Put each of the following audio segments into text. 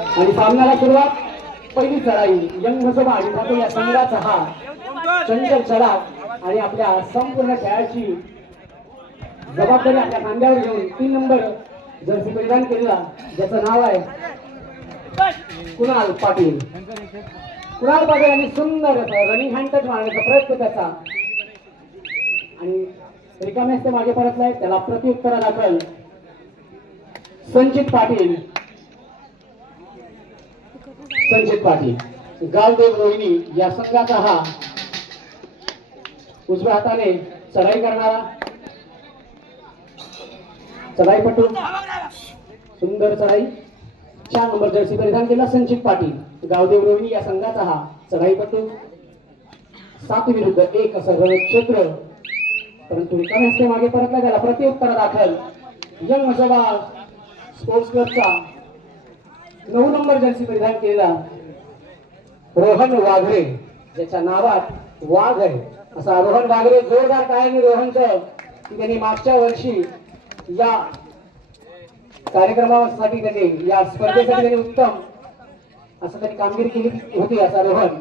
आणि सामन्याला सुरुवात पहिली चढाई यंग मसोबा आणि ठाकूर या संघाचा हा चंचल चढाव आणि आपल्या संपूर्ण खेळाची जबाबदारी आपल्या खांद्यावर घेऊन 3 नंबर जर्सी परिधान केलेला ज्याचं नाव आहे कुणाल पाटील. कुणाल पाटील यांनी सुंदर रनिंग हँड टच मारण्याचा प्रयत्न त्याचा आणि रिकाम्यास ते मागे परतलाय. त्याला प्रत्युत्तर दाखल संचित पाटील. गावदेव रोहिणी या संघाचा हा उजव्या हाताने चढाई करणारा चढाईपटू. सुंदर चढाई 4 नंबर जर्सी परिधान केला संचित पाटील. गावदेव रोहिणी या संघाचा हा चढाईपटू. 7 विरुद्ध 1 असं रणक्षेत्र, परंतु रिकाम्या हस्ते मागे परतला. त्याला प्रत्युत्तर दाखल यंग मसोबा स्पोर्ट्स क्लबचा 9 नंबर जर्सी परिधान केलेला रोहन वाघरे, ज्याच्या नावात वाघ आहे असा रोहन वाघरे. जोरदार टाळ्यांनी रोहनचं की त्यांनी मागच्या वर्षी या कार्यक्रमासाठी त्यांनी या स्पर्धेसाठी त्यांनी उत्तम असं त्यांनी कामगिरी केली होती असा रोहन.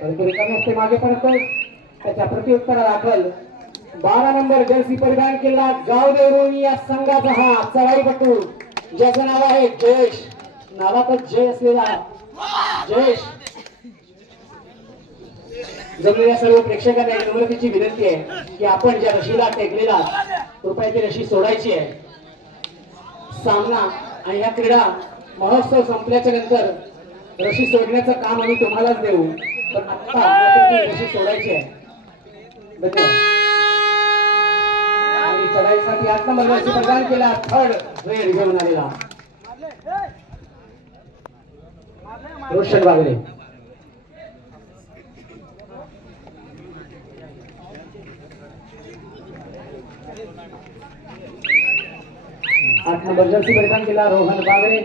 परंतु रिकाम्या हस्ते मागे परतोय. त्याच्या प्रत्युत्तरा दाखल 12 नंबर जर्सी परिधान केला गावदेव रोहिणी या संघाचा हा चढाईपटू, ज्याचं नाव आहे जयेश. नावातच जय असलेला जयेश. जमलेल्या सर्व प्रेक्षकांना एक नम्रतेची विनंती आहे की आपण ज्या रशीला टेकलेला कृपया ती रशी सोडायची आहे. सामना आणि या क्रीडा महोत्सव संपल्याच्या नंतर रशी सोडण्याचं काम आम्ही तुम्हालाच देऊ, पण आता ती रशी सोडायची आहे. धन्यवाद. आणि चढाईसाठी 8 नंबर जर्सी प्रदान केला 3rd रेड घेऊन आलेला रोशन वागले. आठ नंबर जर्सी परिधान केला रोहन वागले.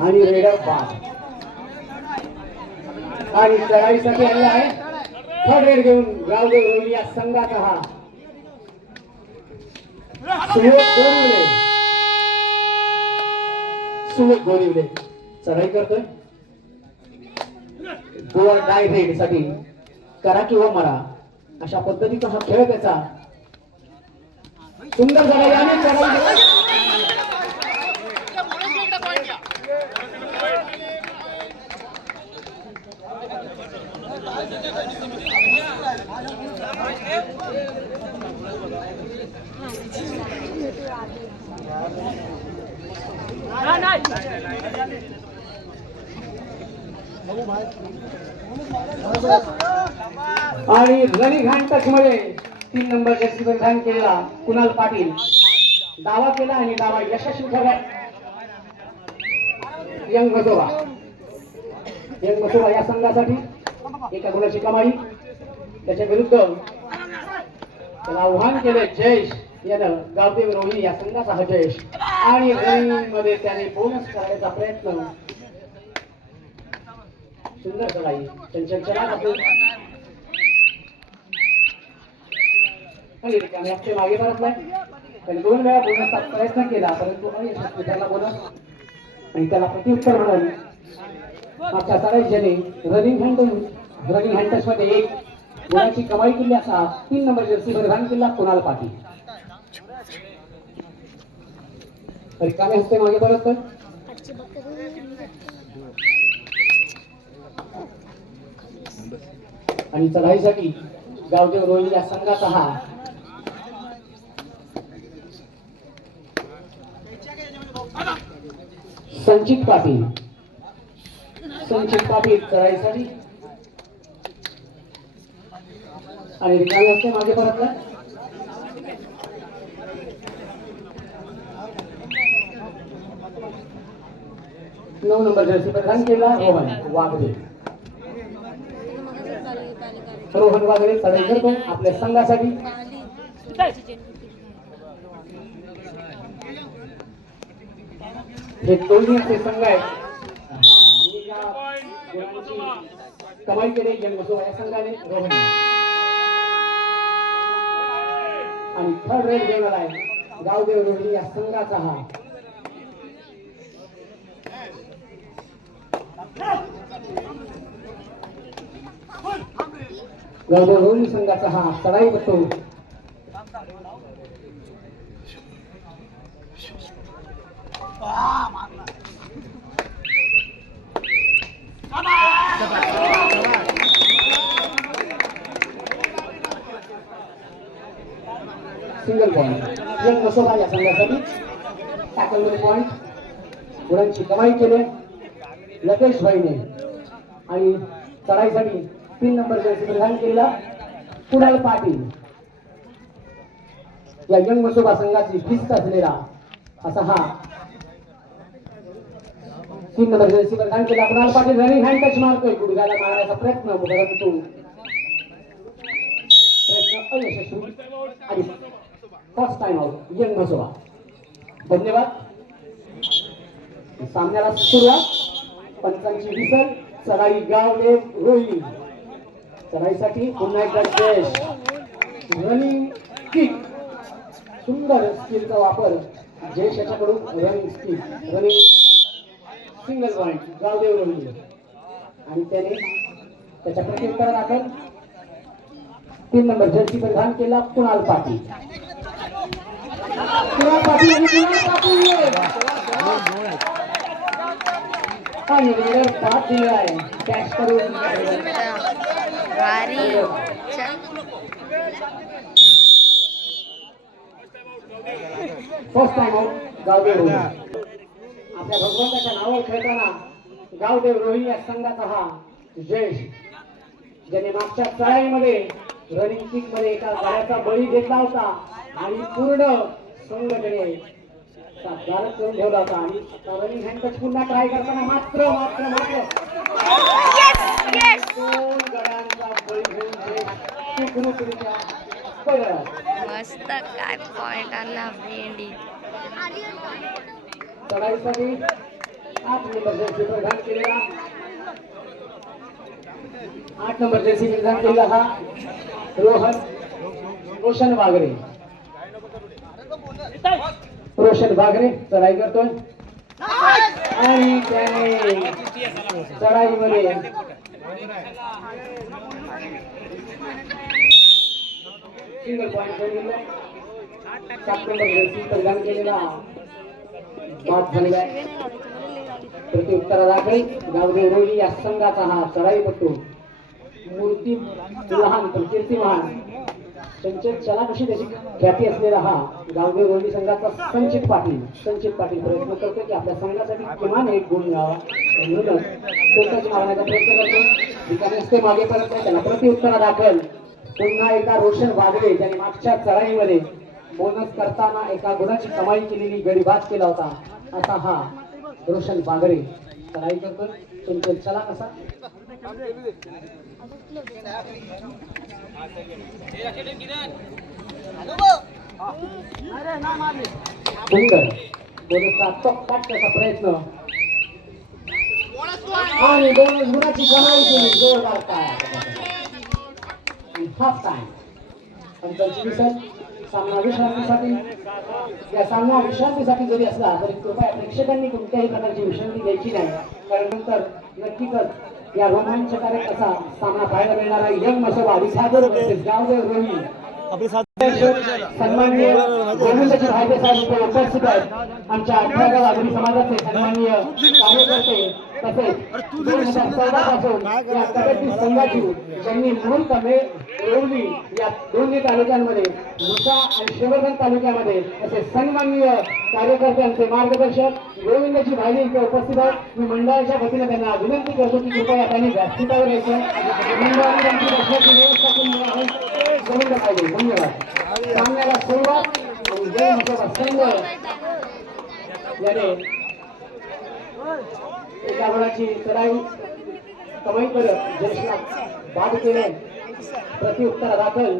आणि रेडर बाग आणि चढाईसाठी आलेला आहे 3rd रेड घेऊन गावदेव रोहिणी या संघाचा हा सुमित गोरिवले चढाई करतोय. गोवा डाय रेड साठी करा किंवा मरा अशा पद्धतीचा हा खेळ त्याचा. सुंदर चढाई आणि चढाई आणि रनिंग हँड टच मध्ये 3 नंबर जर्सी परिधान केलेला कुणाल पाटील दावा केला आणि दावा यशस्वी ठरला. यंग मसोबा या संघासाठी 1 गुणाची कमाई. त्याच्या विरुद्ध त्याला आव्हान केले जयेश यानं गावदेव रोहिणी या संघाचा हा जयेश. आणि रनिंग मध्ये त्याने बोनस करायचा प्रयत्न. सुंदर चढाई चंचल चढाव मागे परतलाय. त्याने 2 वेळा बोनसचा प्रयत्न केला परंतु अयशस्वी ठरला बोनस. आणि त्याला प्रत्युत्तर म्हणून मागच्या चढाईत ज्याने रनिंग हँड टच मध्ये 1 गुणाची कमाई केली असा 3 नंबर जर्सी परिधान केला कुणाल पाटील. रिकाम्या हस्ते मागे परत आणि चढाईसाठी गावदेव रोहिणी या संघाचा हा संचित पाटील. चढाईसाठी आणि रिकाम्या हस्ते मागे परतला. नऊ नंबर जर्सी परिधान केला रोहन वाघरे. चढाई करतो आपल्या संघासाठी. हे दोन्ही असे संघ आहेत. कमाई केले यंग मसोबा या संघाने रोहन आणि थर्ड रेड गेमर आहे गावदेव रोहिणी या संघाचा हा गावदेव रोहिणी संघाचा हा चढाई बसतो सिंगल पॉइंट यंग मसोबा या संघासाठी टॅकल मध्ये पॉइंट गुणांची कमाई केले लकेश भाईने आणि चढाईसाठी 3 नंबर जर्सी प्रदान केलेला कुणाल पाटील या यंग मसोबा संघाची शिस्त असलेला असा हा 3 नंबर जर्सी प्रदान केला Kunal Patil running hand touch मारतोय गुडघ्याला मारण्याचा प्रयत्न परंतु प्रयत्न अयशस्वी आणि first time out young Masoba धन्यवाद सामन्याला सुरुवात पंचांची विसल चढाई गावदेव रोहिणी चढाईसाठी पुन्हा एकदा जयेश रनिंग किक सुंदर स्किलचा वापर जयेश याच्याकडून running skill running single point Gavdev Rohini आणि त्याने त्याच्या प्रत्युत्तरादाखल 3 नंबर जर्सी परिधान केला कुणाल पाटील आणि रेडर पास दिला आहे कॅच करून first time out Gavdev Rohini आपल्या भगवंताच्या नावावर खेळताना गावदेव रोहिणी या संघाचा हा जयेश ज्याने मागच्या चढाईमध्ये रनिंग किक मध्ये एका गाड्याचा बळी घेतला होता आणि पूर्ण संघटने धारक करून ठेवला होता आणि रनिंग हँड टच पुन्हा ट्राय करताना मात्र दोन गड्यांचा बळी घेऊन मस्त काय पॉइंट आणला भेंडी चढाईसाठी 8 नंबर जर्सी परिधान केलेला 8 नंबर जर्सी परिधान केलेला हा रोशन बागरे चढाई करतोय आणि त्याने चढाईमध्ये सिंगल पॉइंट केलेला 7 नंबर जर्सी परिधान केलेला बाद झालेला प्रत्युत्तरादाखल गावदेव रोहिणी या संघाचा हा चढाईपटू मूर्ती लहान पण कीर्तिमान संचित चलाकशी त्याची ख्याती असलेला हा गावदेव रोहिणी संघाचा संचित पाटील प्रयत्न करतो की आपल्या संघासाठी किमान 1 गुण मिळावा म्हणूनच टोकाची मारण्याचा प्रयत्न करतो ठिकाणी असते मागे परत नाही त्याला प्रत्युत्तरादाखल पुन्हा एकदा रोशन बागरे त्याने मागच्या चढाईमध्ये बोनस करताना एका गुणाची कमाई केलेली गडी बाद केला होता असा हा रोशन बागरे चढाई करतो संचित चला कसा सुंदर बोनसचा चोखपाट त्याचा प्रयत्न आणि बोनस गुणाची कमाई केली जोरदार काय हाफ टाइम पंचांची विसल सामना विश्रांतीसाठी या सामना विश्रांतीसाठी जरी असला तरी कृपया प्रेक्षकांनी कोणत्याही प्रकारची विश्रांती द्यायची नाही कारण नंतर नक्कीच या रोमांचकारक असा सामना पाहायला मिळणार आहे यंग मसोबा विसागर वर्सेस गावदेव रोहिणी सन्माननीय गोविंदजी भाईबे साहेब उपस्थित आहेत आमच्या 18 आगरी समाजाचे सन्माननीय कार्यकर्ते तसेच 2014 पासून या कबड्डी संघाची ज्यांनी मूळ कामे रोवली या दोन्ही तालुक्यांमध्ये मुसा आणि श्रीवर्धन तालुक्यामध्ये असे सन्माननीय कार्यकर्त्यांचे मार्गदर्शक गोविंदजी भाईबे इथे उपस्थित आहेत मी मंडळाच्या वतीने त्यांना विनंती करतो की कृपया त्यांनी व्यासपीठावर यायचं मंडळाने त्यांची बसण्याची व्यवस्था केली आहे गोविंद भाईबे धन्यवाद सामन्याला सुरुवात जय मसोबा संघ याने एका गुणाची चढाई कमाई करत जयेशला बाद केले प्रत्युत्तरादाखल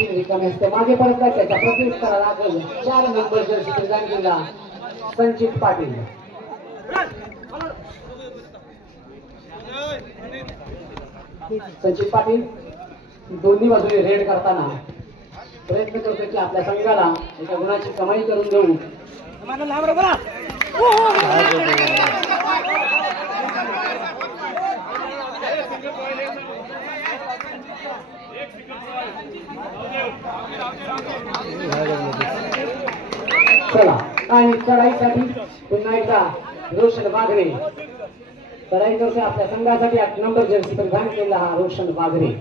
पाटील रिकामे असते मागे परत काय त्याच्या प्रत्युत्तरा लागल 4 नंबर जर्सी परिधान केला संचित पाटील. संचित पाटील दोन्ही बाजूने रेड करताना प्रयत्न करतो की आपल्या संघाला एका गुणाची कमाई करून देऊ. चला आणि चढाईसाठी पुन्हा एकदा रोशन वाघरे चढाई करते आपल्या संघासाठी 8 नंबर जर्सी परिधान केला हा रोशन वाघरे.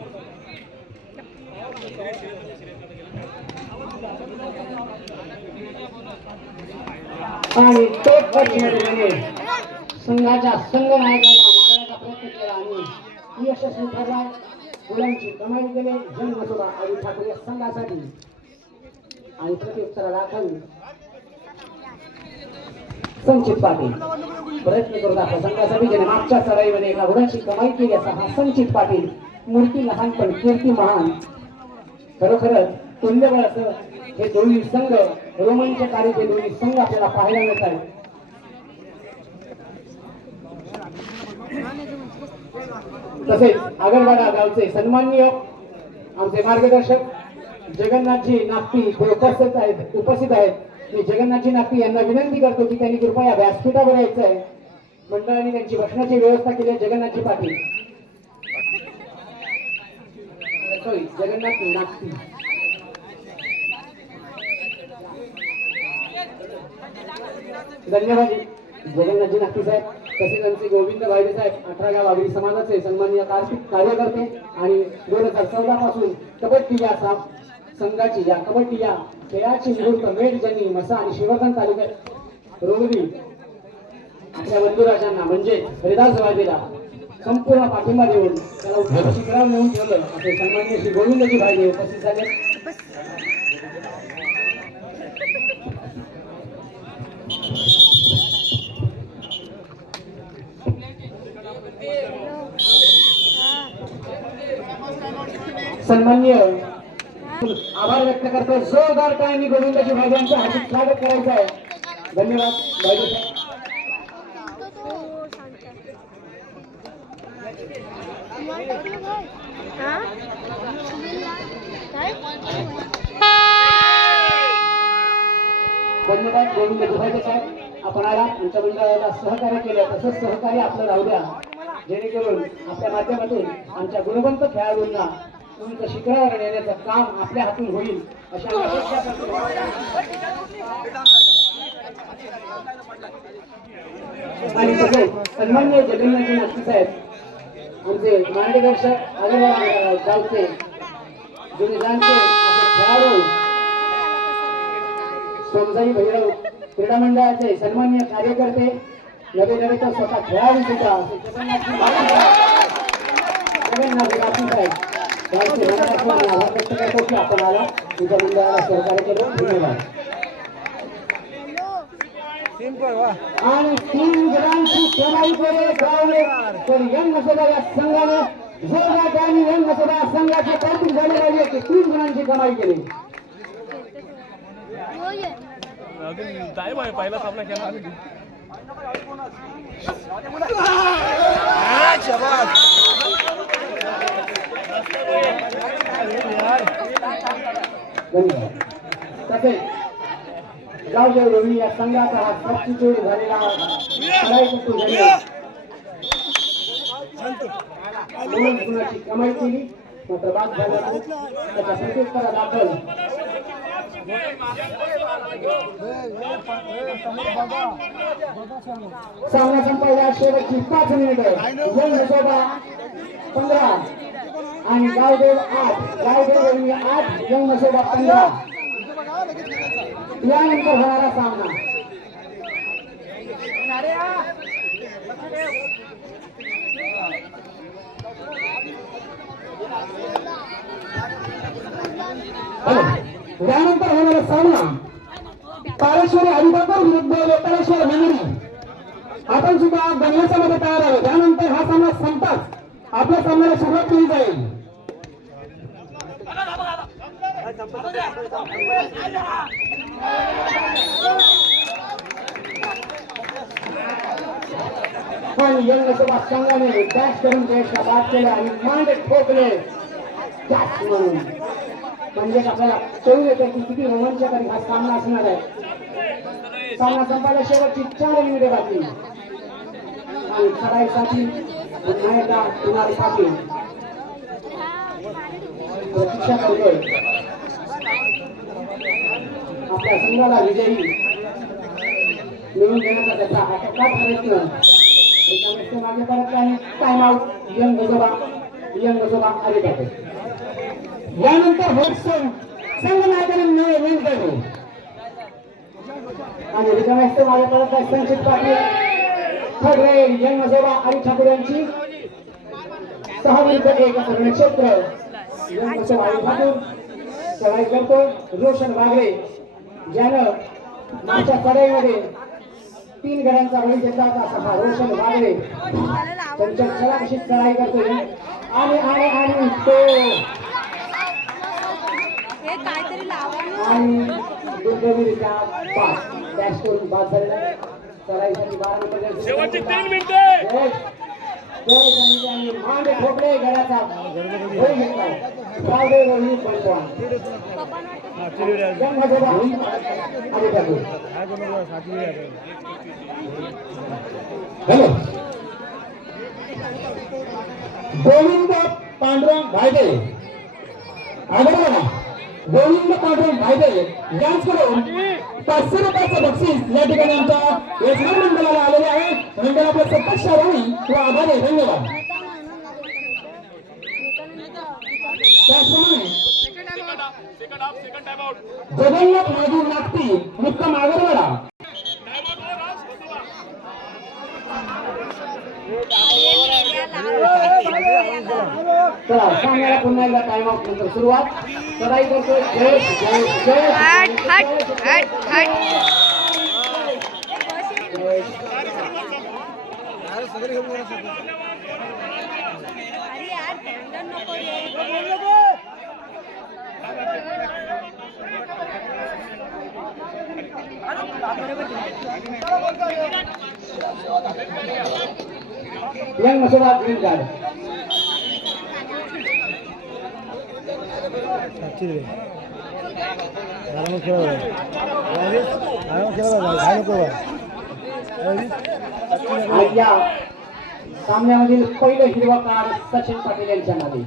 आणि तो संघाच्या संघनायकाला मारण्याचा प्रयत्न केला आणि यशस्वी ठरला. मुलांची कमाई केली जन्मसोबा आणि ठाकरे संघासाठी आणि प्रत्युत्तरा दाखल संचित पाटील प्रयत्न करत आपल्या संघासाठी ज्याने मागच्या चढाईमध्ये एका गुणाची कमाई केली असा हा संचित पाटील. मूर्ती लहान पण कीर्ती महान. खरोखर तुल्यबळ असं हे दोन्ही संघ रोमांचकारी ते दोन्ही संघ आपल्याला पाहायला मिळत आहेत. तसेच आगरवाडा गावचे सन्माननीय आमचे मार्गदर्शक जगन्नाथजी नागती उपस्थित आहेत. मी जगन्नाथजी नागती यांना विनंती करतो की त्यांनी कृपया व्यासपीठावर यायचं आहे. मंडळाने त्यांची बसण्याची व्यवस्था केली आहे. जगन्नाथजी पाटील जगन्नाथ नागती धन्यवाद जगन्नाथजी नागती साहेब. तसेच आमचे गोविंद भाईरे साहेब 18 गाव आगरी समाजाचे सन्माननीय कार्यकर्ते आणि 2014 पासून कबड्डी या संघाची या कबड्डी या खेळाची निवृत्त मेड ज्यांनी मसा आणि शिवगण तालुक्यात रोवली आपल्या बंधुराजांना म्हणजे हरिदास वाजेला संपूर्ण पाठिंबा देऊन त्याला उद्योग शिखरावर नेऊन ठेवलं असे सन्माननीय श्री गोविंदजी भाईरे उपस्थित झाले. सन्माननीय आभार व्यक्त करतो. जोरदार टाळ्यांनी गोविंदजी भाई यांचं हार्दिक स्वागत करायचं आहे. धन्यवाद भाई साहेब. धन्यवाद गोविंदजी भाई साहेब. आपण आला आमच्या मंडळाला सहकार्य केलं तसंच सहकार्य आपलं राहू द्या जेणेकरून आपल्या माध्यमातून आमच्या गुणवंत खेळाडूंना तुमचं शिखरावर नेण्याचं काम आपल्या हातून होईल अशा अपेक्षा करतो. आणि तसेच सन्माननीय जगन्नाथजी नागती साहेब आमचे मार्गदर्शक आगरवाडा गावचे जुने जाणते खेळाडू सोमसाई भैरव क्रीडा मंडळाचे सन्माननीय कार्यकर्ते नवे तर स्वतः खेळाडू सुद्धा जगन्नाथजी नागती साहेब त्यांचे मनापासून आभार व्यक्त करतो की आपण आला तुमच्या मंडळाला सहकार्य केलं. धन्यवाद. आणि 3 गुणांची कमाई केली गावले तर यंग मसोदा या संघाने जोरदार त्यांनी यंग मसोदा संघाचे कौतुक झाले पाहिजे की 3 गुणांची कमाई केली. पहिला सामना केला धन्यवाद. तसेच गावदेव रवी या संघाचा हा सबस्टिट्यूट झालेला गुणाची कमाई केली मात्र बाद झाला त्याच्या प्रत्युत्तरा दाखल सामना संपवला. शेवटची 5 मिनिटे यंग मसोदा 15 आणि गावदेव 8 गावदेव रवी 8 यंग मसोदा 15 यानंतर होणारा सामना यानंतर होणारा सामना तारेश्वरी हरिबाकर विरुद्ध लोकालेश्वर मेमरी. आपण सुद्धा गणवेशामध्ये तयार आहोत. त्यानंतर हा सामना संपताच आपल्या सामन्याला सुरुवात केली जाईल. पण यंगसोबत संघाने डॅश करून जयेशला बाद केला आणि मांड ठोकले कॅच म्हणून. म्हणजे आपल्याला कळून येतं की किती रोमांचकारी हा सामना असणार आहे. सामना संपायला शेवटची 4 मिनिटे बाकी आणि सराईसाठी पुन्हा एकदा कुणाल पाटील प्रतीक्षा करतोय आपल्या संघाला विजयी मिळवून देण्याचा त्याचा आटोकाट प्रयत्न. मागे परत आणि टाइम आउट यंगजोबा आले जाते. यानंतर होटसन संघ नायकांनी विन करतो आणि रिकामेस्ते मागे परत आहे संचित पाटील थर्ड रेड यंगजोबा आणि ठाकूर यांची 6-1 असं रणक्षेत्र. यंगजोबा आणि ठाकूर चढाई करतो. रोशन वागरे ज्यानं मागच्या चढाईमध्ये 3 गड्यांचा बळी घेतला होता असा हा रोशन वागरे त्यांच्या चलाकशी चढाई करतोय आणि आणि आणि तो आणि दुर्दैवीरित्या पास डॅश करून बाद झालेला आहे. चढाईसाठी 12 नंबर शेवटची 3 मिनिटे मांडे ठोकले गड्याचा बळी घेतला. रावडे रोहिणी पंचवान गोविंद पांडुरंग भायदे गोविंद पांडुरंग भायदे यांच्याकडून 500 रुपयाचं बक्षीस या ठिकाणी आमच्या यजमान मंडळाला आलेले आहे. मंडळाचे सत्तार शाही व आभारी धन्यवाद. त्याचप्रमाणे जगन्नाथ माधू नागती मुक्काम आगरवाडा चला सामन्याला पुन्हा एकदा टाइम आउट नंतर सुरुवात. चढाई करतोय Jayesh Jayesh young Masoba green card या सामन्यामधील पहिलं हिरवा कार्ड सचिन पाटील यांच्या नावे.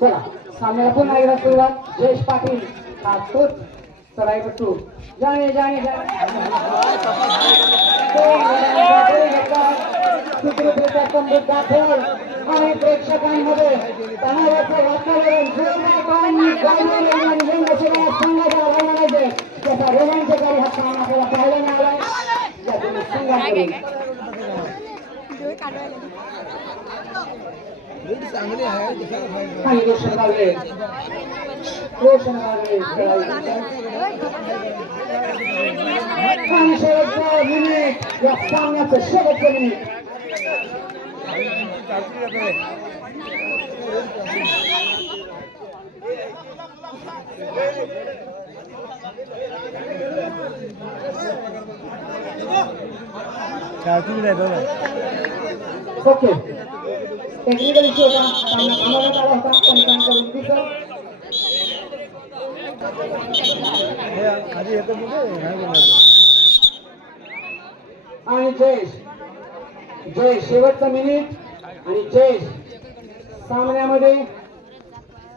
चला सामन्याला पुन्हा एकदा सुरुवात. जयेश पाटील हा तोच चढाईपट्टू जाणे जाणे दाखल आणि प्रेक्षकांमध्ये तणावाचं वातावरण संघाचा त्याचा रोमांचकारी हा सामना आपल्याला पाहायला मिळाला. आणि रोशन गावले आणि शेवटचा मिनिट या सामन्याचं शेवटचं मिनिट. ओके टेक्निकल इश्यू होता. सामना थांबवण्यात आला होता पंचांकडून तिथं आणि जयेश शेवटचं मिनिट आणि जयेश सामन्यामध्ये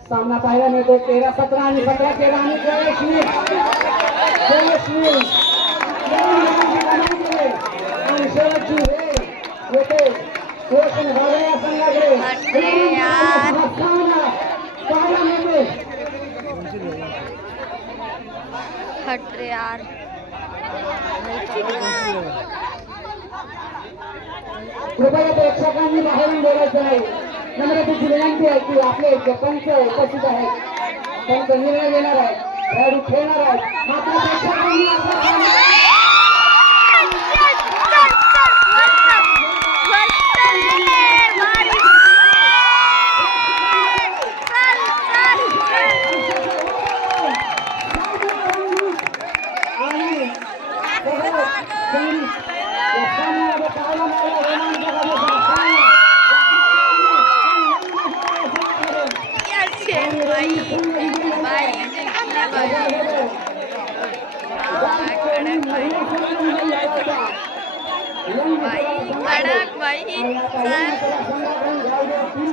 सामना पाहायला मिळतो. 13-17 आणि 17-13 आणि जयेशने आणि शेवटची वेळ येते रोशन वागरे या संघाकडे. पाहायला मिळते हटरे यार कृपया प्रेक्षकांनी बाहेरून बोलायचं नाही. नम्रतेची विनंती आहे की आपले जे पंच उपस्थित आहेत पंच निर्णय घेणार आहेत खेळाडू खेळणार आहेत मात्र प्रेक्षकांनी आपला कडक बाई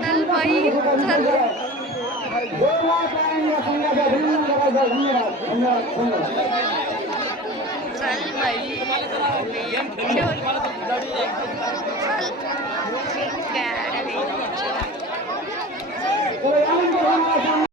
चल बाई चल चल बाई